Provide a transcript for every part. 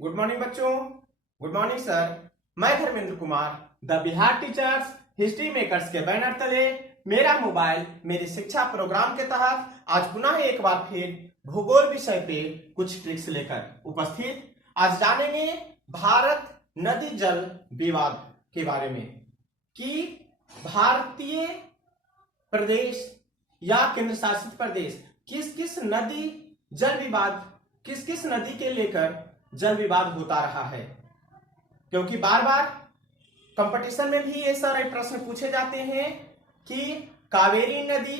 Good morning बच्चों। Good morning sir. मैं Dharmendra Kumar the Bihar teachers history makers के बैनर तले मेरा मोबाइल मेरी शिक्षा प्रोग्राम के तहत आज पुनः एक बार फिर भूगोल विषय पे कुछ ट्रिक्स लेकर उपस्थित। आज जानेंगे भारत नदी जल विवाद के बारे में कि भारतीय प्रदेश या केंद्र शासित प्रदेश किस किस नदी जल विवाद किस किस नदी के लेकर जल विवाद होता रहा है, क्योंकि बार बार कंपटीशन में भी ये सारे प्रश्न पूछे जाते हैं कि कावेरी नदी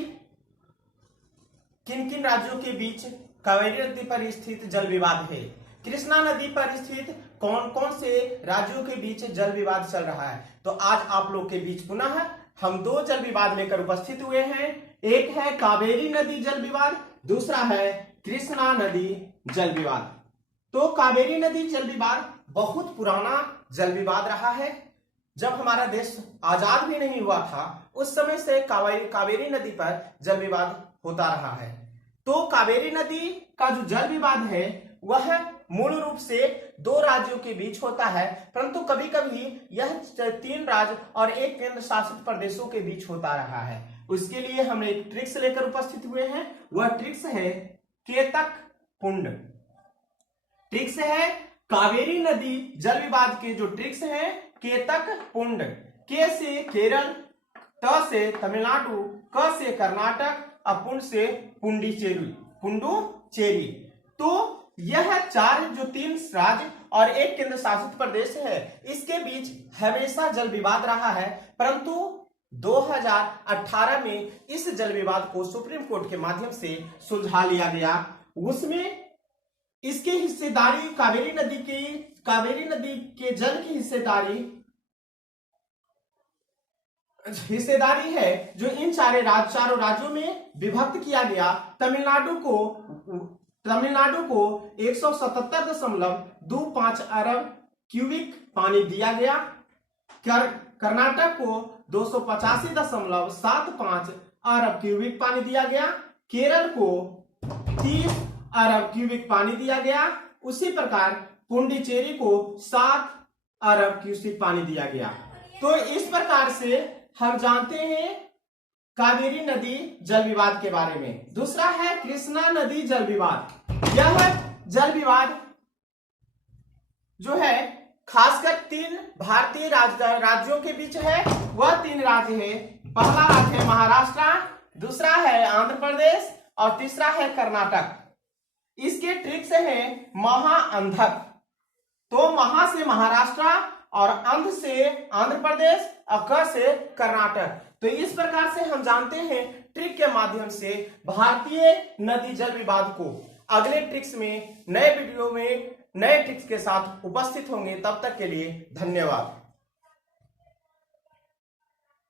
किन किन राज्यों के बीच कावेरी नदी पर स्थित जल विवाद है, कृष्णा नदी पर स्थित कौन कौन से राज्यों के बीच जल विवाद चल रहा है। तो आज आप लोग के बीच पुनः हम दो जल विवाद लेकर उपस्थित हुए हैं। एक है कावेरी नदी जल विवाद, दूसरा है कृष्णा नदी जल विवाद। तो कावेरी नदी जल विवाद बहुत पुराना जल विवाद रहा है। जब हमारा देश आजाद भी नहीं हुआ था उस समय से कावेरी नदी पर जल विवाद होता रहा है। तो कावेरी नदी का जो जल विवाद है वह मूल रूप से दो राज्यों के बीच होता है, परंतु कभी कभी यह 3 राज्य और एक केंद्र शासित प्रदेशों के बीच होता रहा है। उसके लिए हम एक ट्रिक्स लेकर उपस्थित हुए हैं। वह ट्रिक्स है केतक पुंड। ट्रिक्स है कावेरी नदी जल विवाद के जो ट्रिक्स है केतक पुंड। के से केरल, त से तमिलनाडु, क से कर्नाटक और पुंड से पुंडुचेरी। तो यह 3 राज्य और एक केंद्र शासित प्रदेश है, इसके बीच हमेशा जल विवाद रहा है, परंतु 2018 में इस जल विवाद को सुप्रीम कोर्ट के माध्यम से सुलझा लिया गया। उसमें इसकी हिस्सेदारी कावेरी नदी के जल की हिस्सेदारी है जो इन चारों राज्यों में विभक्त किया गया। तमिलनाडु को 177.25 अरब क्यूबिक पानी दिया गया। कर्नाटक को 285.75 अरब क्यूबिक पानी दिया गया। केरल को 30 अरब क्यूबिक पानी दिया गया। उसी प्रकार पुंडुचेरी को 7 अरब क्यूबिक पानी दिया गया। तो इस प्रकार से हम जानते हैं कावेरी नदी जल विवाद के बारे में। दूसरा है कृष्णा नदी जल विवाद। यह जल विवाद जो है खासकर 3 भारतीय राज्यों के बीच है। वह 3 राज्य है। पहला राज्य है महाराष्ट्र, दूसरा है आंध्र प्रदेश और तीसरा है कर्नाटक। इसके ट्रिक्स है महाअंधक। तो महा से महाराष्ट्र और अंध से आंध्र प्रदेश और क से कर्नाटक। तो इस प्रकार से हम जानते हैं ट्रिक के माध्यम से भारतीय नदी जल विवाद को। अगले ट्रिक्स में नए वीडियो में नए ट्रिक्स के साथ उपस्थित होंगे। तब तक के लिए धन्यवाद।